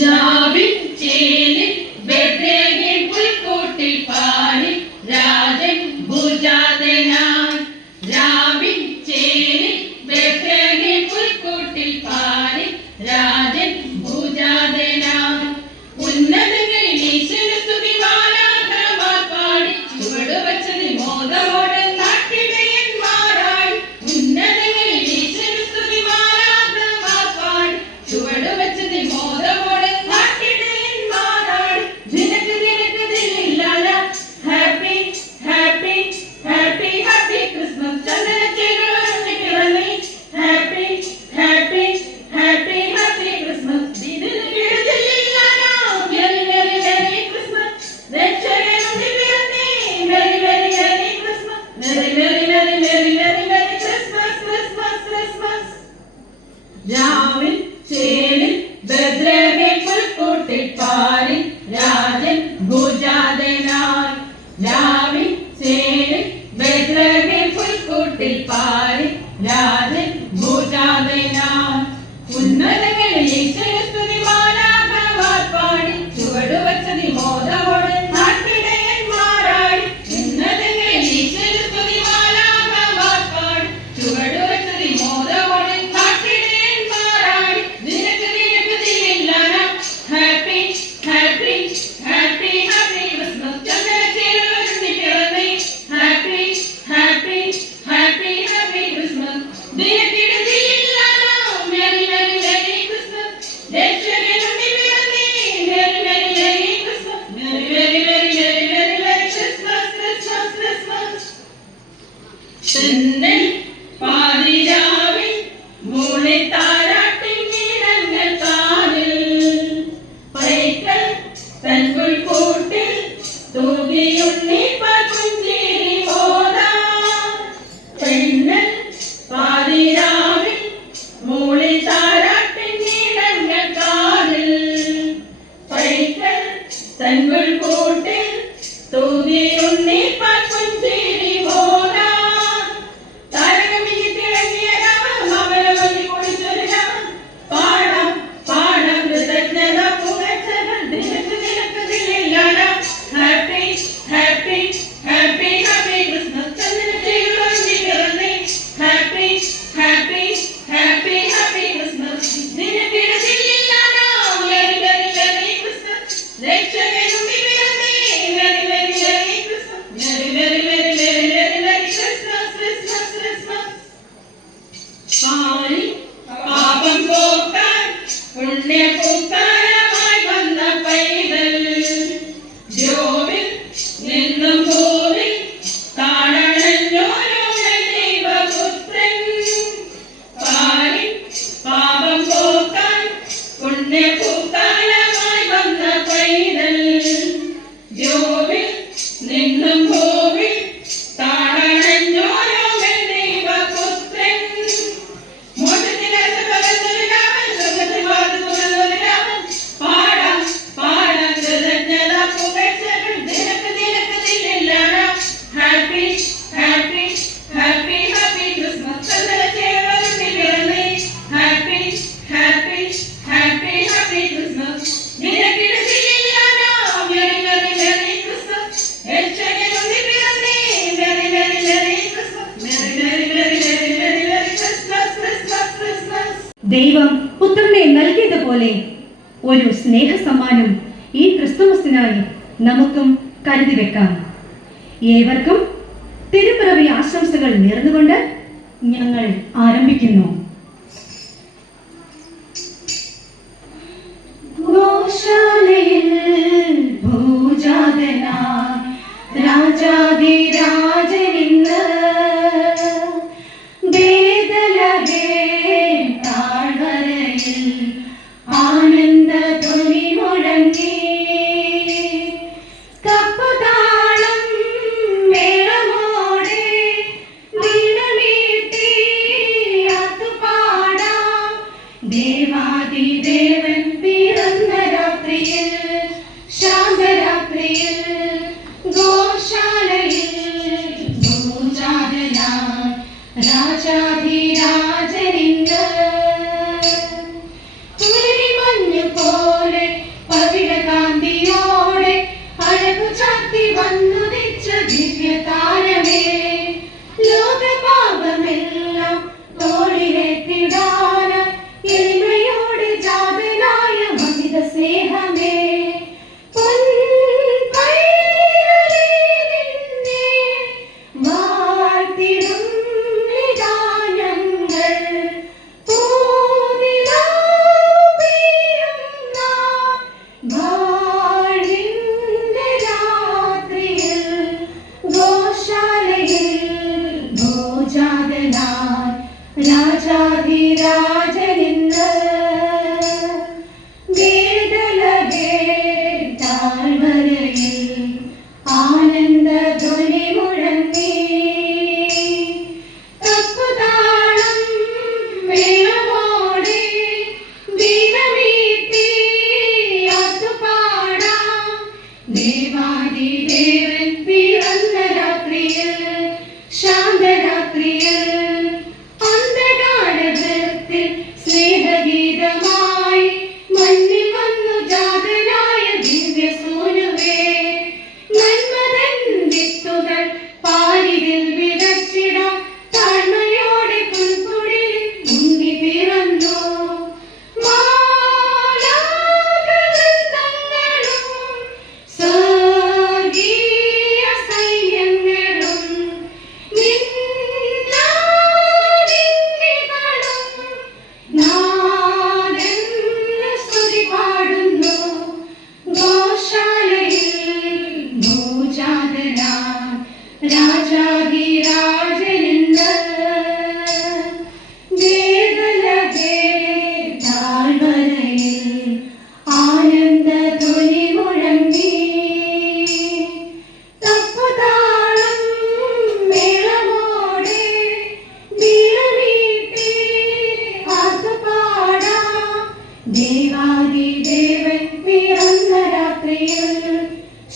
രാവിൽ ചേലിൽ ബേത്ലേഹേം പുൽക്കൂട്ടിൽ പാടി രാജൻ ഭുജാതനാൻ. രാവിൽ ചേലിൽ ബേത്ലേഹേം പുൽക്കൂട്ടിൽ പാടി രാജൻ ഭുജാതനാൻ. ഉന്നതങ്ങളിൽ ഈശ്വര സ്തുതി മാലാഖമാർ പാടി ചുവടുവച്ചത് മോദമോടെ നാട്ടിടയന്മാരായി. ഉന്നതങ്ങളിൽ ഈശ്വര സ്തുതി മാലാഖമാർ പാടി ചുവടുവച്ചത് മോദമോടെ നാട്ടിടയന്മാരായി. നിനക്ക് നിനക്ക് ദില്ലില്ലാല happy happy happy happy Christmas. ചന്ദനച്ചേരുകളൊന്ന് കിളങ്ങി happy happy happy happy Christmas. ഇതിന് കിടതില്ലില്ലാല വെരി വെരി വെരി ക്രിസ്മസ്. രക്ഷകനുണ്ടി പിറന്നേ very very very Christmas. Very very very very very very Christmas Christmas Christmas. രാവിൽ ചേലിൽ ബേത്ലേഹേം പുൽക്കൂട്ടിൽ പാടി രാജൻ ഭുജാതനാൻ. രാവിൽ ചേലിൽ ബേത്ലേഹേം പുൽക്കൂട്ടിൽ പാടി രാജൻ ഭുജാതനാൻ. ഉന്നതങ്ങളിൽ ഈശ്വര സ്തുതി മാലാഖമാർ പാടി ചുവടുവച്ചത് മോദമോടെ നാട്ടിടയന്മാരായി. ഉന്നതങ്ങളിൽ ഈശ്വര സ്തുതി മാലാഖമാർ പാടി ചുവടുവച്ചത് മോദമോടെ നാട്ടിടയന്മാരായി. നിനക്ക് നിനക്ക് ദില്ലില്ലാല happy happy happy happy Christmas. ചന്ദനച്ചേരുകളൊന്ന് പിറന്നേ happy happy happy happy Christmas. നിനക്കിടെ ദില്ലില്ലാല വെരി വെരി വെരി ക്രിസ്മസ്. രക്ഷകനുണ്ടി പിറന്നേ very very very Christmas. Very very very very very very Christmas Christmas Christmas. Chennai പാതിരാവിൽ മൂളിത്താരാട്ടിൻ നീളങ്ങൾ കാതിൽ പൈക്കൽ തൻ പുൽക്കൂട്ടിൽ തൂകിയുണ്ണി പുഞ്ചിരി മോദാൻ. ചെന്നൈ പാതിരാവിൽ മൂളിത്താരാട്ടിൻ നീളങ്ങൾ കാതിൽ പൈക്കൽ തൻ പുൽക്കൂട്ടിൽ തൂകിയുണ്ണി പുഞ്ചിരി മോദാൻ. താരകമിനി തിളങ്ങിയ രാമം അവരവല്ലി കുളിച്ചൊരു രാമം പാടാം പാടാം കൃതജ്ഞത പുകഴ്ചകൾ. നിനക്ക് നിനക്ക് ദില്ലില്ലാല happy happy happy happy Christmas. ചന്ദനച്ചേരുകളൊന്ന് പിറന്നേ happy happy happy happy Christmas. നിനക്കിടെ ദില്ലില്ലാല വെരി വെരി വെരി ക്രിസ്മസ്. രക്ഷകനുണ്ടി പിറന്നേ very very very Christmas. Very very very very very very Christmas Christmas Christmas. പാരി പാപം പോക്കാൻ പുണ്യപൂക്കാരമായി വന്ന പൈതൽ ദ്യോവിൽ നിന്നും ഭൂവിൽ കാണണഞ്ഞോരോ ദൈവപുത്രൻ. പാരി പാപം പോക്കാൻ പുണ്യപൂക്കാരമായി വന്ന പൈതൽ ദ്യോവിൽ നിന്നും ഭൂവിൽ കാണണഞ്ഞോരോ ദൈവപുത്രൻ. മോക്ഷത്തിലേക്ക് പകർന്നൊരു രാമൻ സ്വർഗ്ഗത്തിൽ വാതിൽ തുറന്നൊരു രാമൻ പാടാം പാടാം കൃതജ്ഞത പുകഴ്ചകൾ. നിനക്ക് നിനക്ക് ദില്ലില്ലാല happy happy happy happy Christmas. ചന്ദനച്ചേരുകളൊന്ന് പിറന്നേ happy happy happy happy Christmas. നിനക്കിടെ ദില്ലില്ലാല വെരി വെരി വെരി ക്രിസ്മസ്. രക്ഷകനുണ്ടി പിറന്നേ very very very Christmas. Very very very very very very Christmas Christmas Christmas. ദൈവം പുത്രനെ നൽകിയതുപോലെ ഒരു സ്നേഹ സമ്മാനം ഈ ക്രിസ്തുമസിനായി നമുക്കും കരുതി വെക്കാം. ഏവർക്കും തിരുപ്പിറവി ആശംസകൾ നേർന്നുകൊണ്ട് ഞങ്ങൾ ആരംഭിക്കുന്നു. ഗോശാലയിൽ ഭൂജാതനായി രാജാധിരാജനിന്ന് ബേത്ലഹേം താഴ്വരയിൽ ആനന്ദധ്വനി മുഴങ്ങി. കപ്പുതാളം മേളമോടെ വീണമീട്ടി ആർത്തുപാടാം. ദേവാദിദേവൻ പിറന്ന രാത്രിയിൽ ശാന്തരാത്രിയിൽ ഗോശാലയിൽ ദേവാദിദേവൻ പിറന്ന രാത്രിയിൽ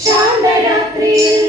ശാന്തരാത്രിയിൽ